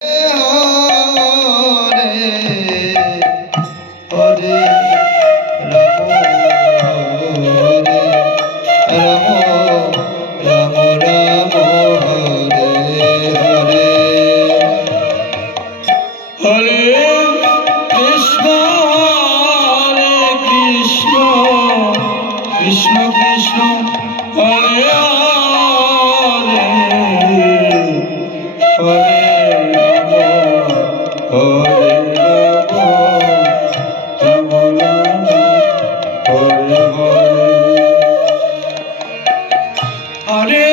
Hare Ram Ram Ram Hare Hare Hare Krishna Hare Krishna Krishna Krishna Hare Hare Hare Ram Hare Ram Ram Ram Hare Hare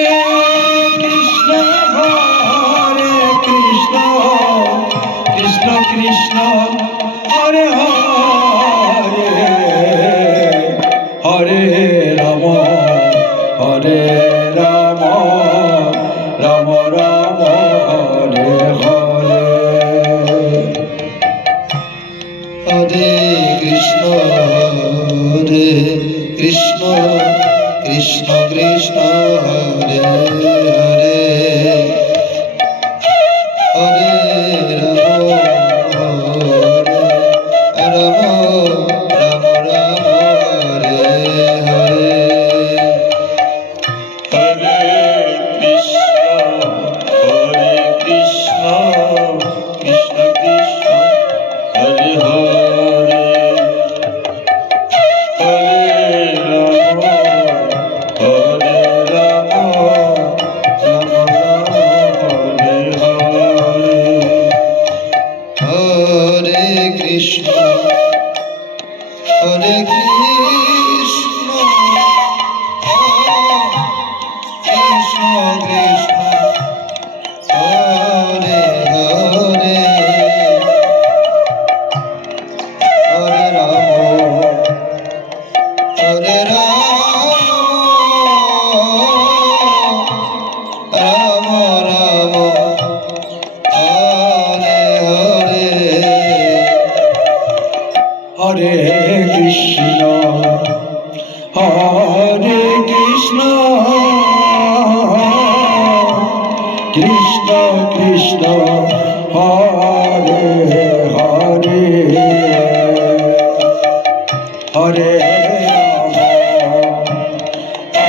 Hare Krishna Krishna Krishna Hare Hare Hare Ram Hare Ram Ram Ram Hare Hare Hare Krishna Krishna Krishna Krishna Hare Hare Hare Ram Ram Ram Ram Hare Hare Hare Krishna Krishna Krishna Hare Hare Hare Ram Hare Ram Ram Ram Hare Hare Hare Krishna Krishna Krishna Hare Hare Hare Ram Hare Ram Ram Ram Hare Hare Hare Krishna Krishna Krishna Hare Hare Hare Ram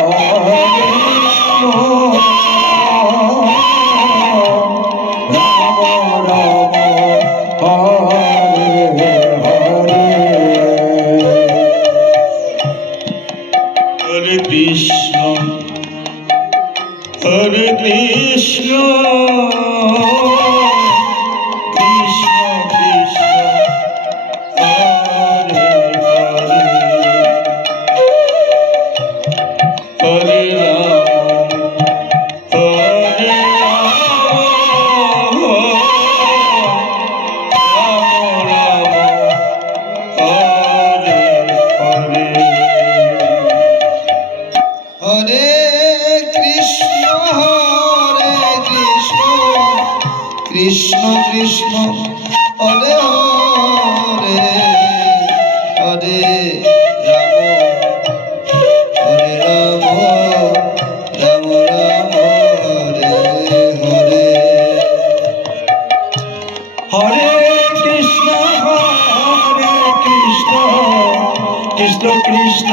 Hare Ram Ram Hare Hare Hare Krishna Krishna Krishna Hare Hare Hare Ram Hare Ram Ram Hare Hare Hare Krishna Krishna Krishna Hare Hare Hare Ram Hare Ram Ram Ram Hare Hare Hare Krishna Krishna Krishna